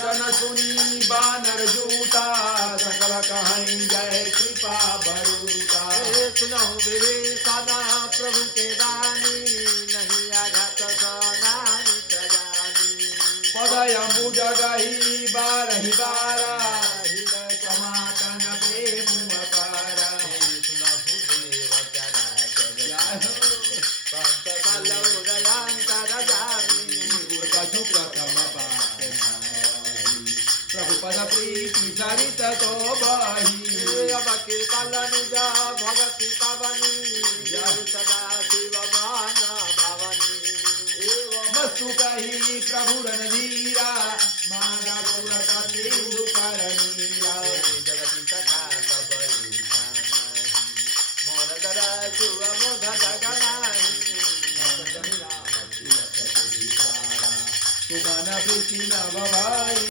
वचन सुनी बानर जूता सकल कहीं जय कृपा भरूता। सुनहु विभीषण प्रभु के दानी नहीं आघात सनानी प्रजानी। पदय अम्बुज गही बारहि बारा हृदय समातन प्रेम अपारा। सुनहु देवचन पंत बल्लभ दयांतर जानी। कछु प्रथम पात नाहि प्रभु पद प्रीति चरित तो बही। अब कृपल निज भगति पवनी जय सदा शिव मान भवनी। वस्तु कही प्रभु रणधीरा माना गौर सिंधु करणीरा। जगति सखा सब मोर दर सुव मोध जगनाही। सुमन प्रीति नव भाई।